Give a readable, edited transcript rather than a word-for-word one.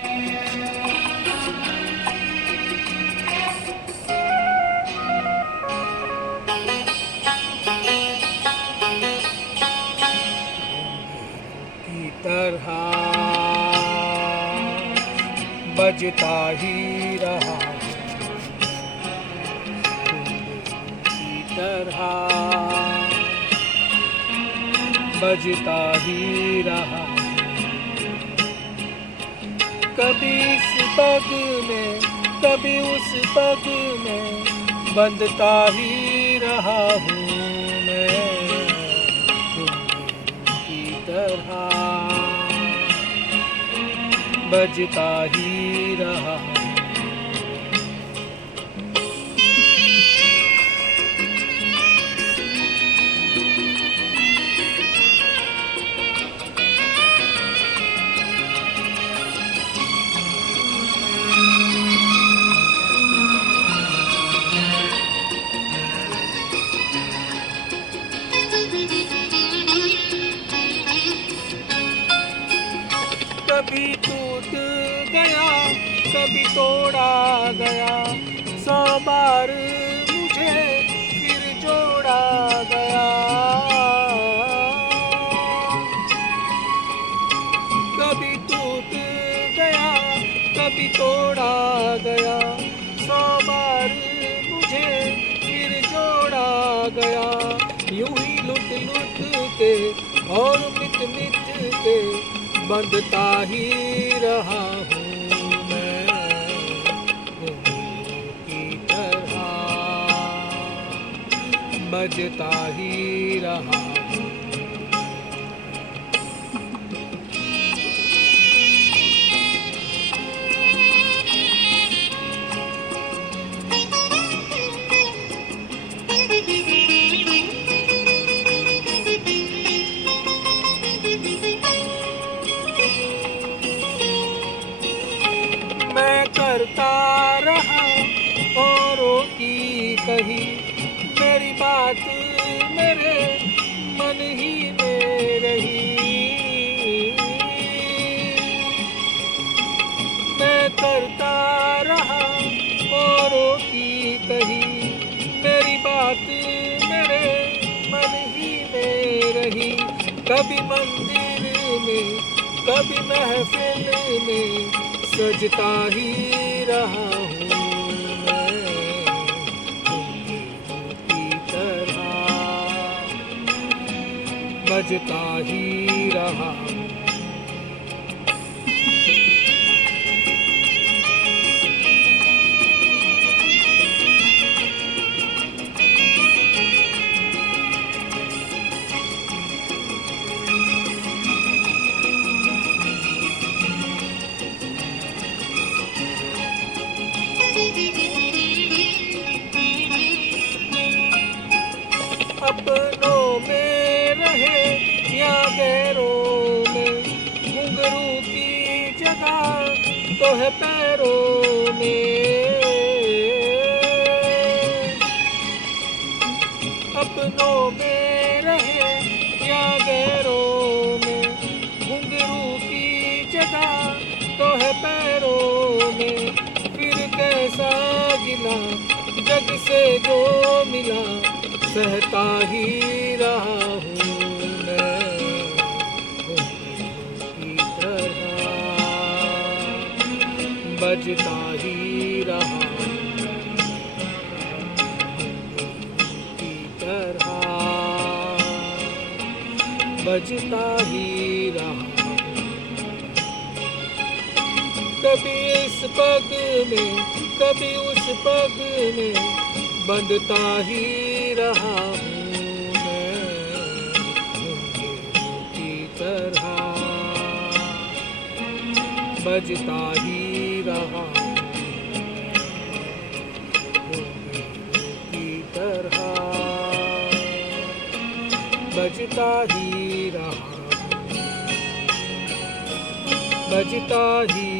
की तरह बजता ही रहा की तरह बजता ही रहा कभी इस पग में कभी उस पग में बंधता ही रहा हूँ मैं की तरह बजता ही रहा कभी टूट गया कभी तोड़ा गया 100 बार मुझे फिर जोड़ा गया कभी टूट गया कभी तोड़ा गया 100 बार मुझे फिर जोड़ा गया यूं ही लुट लुट के और मिट मिट के बंधता ही रहा हूँ मैं की तरह बजता ही रहा करता रहा औरों की कही मेरी बात मेरे मन ही में रही मैं करता रहा औरों की कही मेरी बात मेरे मन ही में रही कभी मंदिर में कभी महफिल में सजता ही रहा हूँ मैं की तरह बजता ही रहा अपनों में रहे या गैरों में घुंघरू की जगह तो है पैरों में अपनों में रहे या गैरों में घुंघरू की जगह तो है पैरों में फिर कैसा गिला जग से जो मिला सहता ही रहा हूँ मैं की तरह बजता ही रहा की तरह बजता ही रहा कभी इस पग में कभी उस पग में बंधता ही रहा हूँ मैं की तरह बजता ही रहा की तरह बजता ही रहा बजता ही